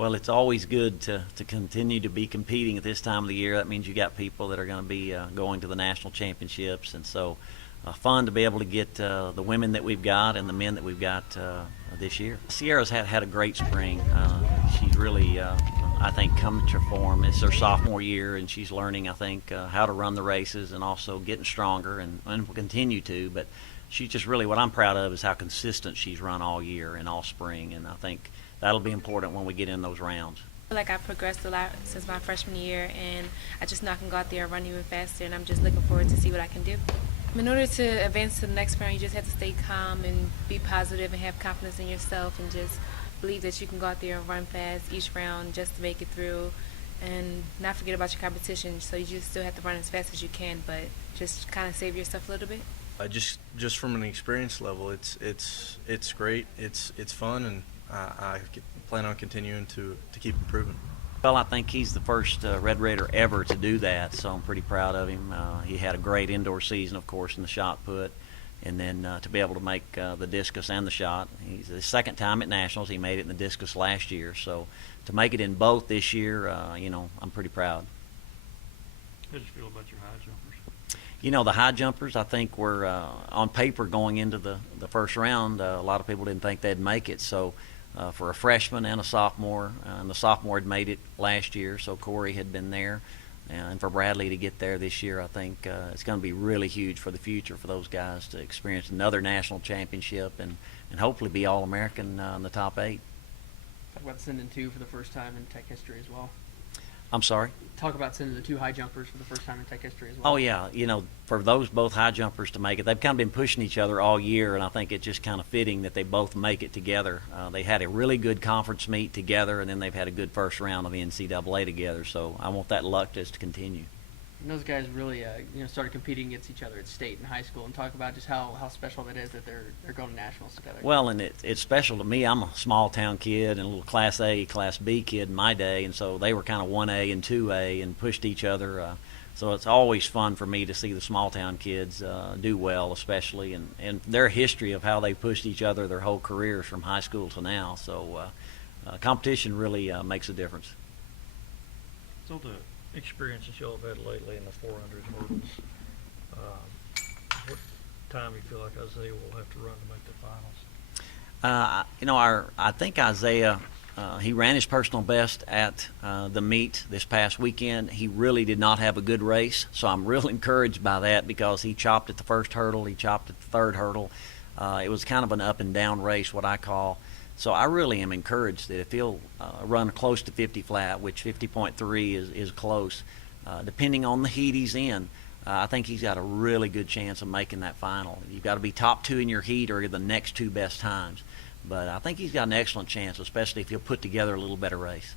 Well, it's always good to continue to be competing at this time of the year. That means you got people that are going to be going to the national championships, and so fun to be able to get the women that we've got and the men that we've got this year. Sierra's had a great spring. She's really, I think, come to form. It's her sophomore year, and she's learning, I think, how to run the races and also getting stronger, and will continue to. But she's just really, what I'm proud of is how consistent she's run all year and all spring, and I think that'll be important when we get in those rounds. I feel like I've progressed a lot since my freshman year, and I just know I can go out there and run even faster, and I'm just looking forward to see what I can do. In order to advance to the next round, you just have to stay calm and be positive and have confidence in yourself, and just believe that you can go out there and run fast each round just to make it through, and not forget about your competition. So you just still have to run as fast as you can, but just kind of save yourself a little bit. Just from an experience level, it's great. It's fun, and I plan on continuing to keep improving. Well, I think he's the first Red Raider ever to do that, so I'm pretty proud of him. He had a great indoor season, of course, in the shot put, and then to be able to make the discus and the shot. He's the second time at Nationals. He made it in the discus last year, so to make it in both this year, I'm pretty proud. How did you feel about your high jumpers? The high jumpers, I think, were on paper going into the first round. A lot of people didn't think they'd make it, so for a freshman and a sophomore, and the sophomore had made it last year, so Corey had been there. And for Bradley to get there this year, I think it's going to be really huge for the future for those guys to experience another national championship and hopefully be All-American in the top 8. Talk about sending two for the first time in Tech history as well. I'm sorry? Talk about sending the two high jumpers for the first time in Tech history as well. Oh, yeah. For those both high jumpers to make it, they've kind of been pushing each other all year, and I think it's just kind of fitting that they both make it together. They had a really good conference meet together, and then they've had a good first round of the NCAA together, so I want that luck just to continue. And those guys really started competing against each other at state and high school, and talk about just how special that is that they're going to nationals together. Well, and it's special to me. I'm a small town kid and a little Class A, Class B kid in my day, and so they were kind of 1A and 2A and pushed each other. So it's always fun for me to see the small town kids do well, especially, and their history of how they pushed each other their whole careers from high school to now. So competition really makes a difference. So the experiences y'all have had lately in the 400 hurdles, what time you feel like Isaiah will have to run to make the finals? I think Isaiah, he ran his personal best at the meet this past weekend. He really did not have a good race, so I'm real encouraged by that because he chopped at the first hurdle, he chopped at the third hurdle. It was kind of an up and down race, what I call. So I really am encouraged that if he'll run close to 50 flat, which 50.3 is close, depending on the heat he's in, I think he's got a really good chance of making that final. You've got to be top 2 in your heat or the next 2 best times. But I think he's got an excellent chance, especially if he'll put together a little better race.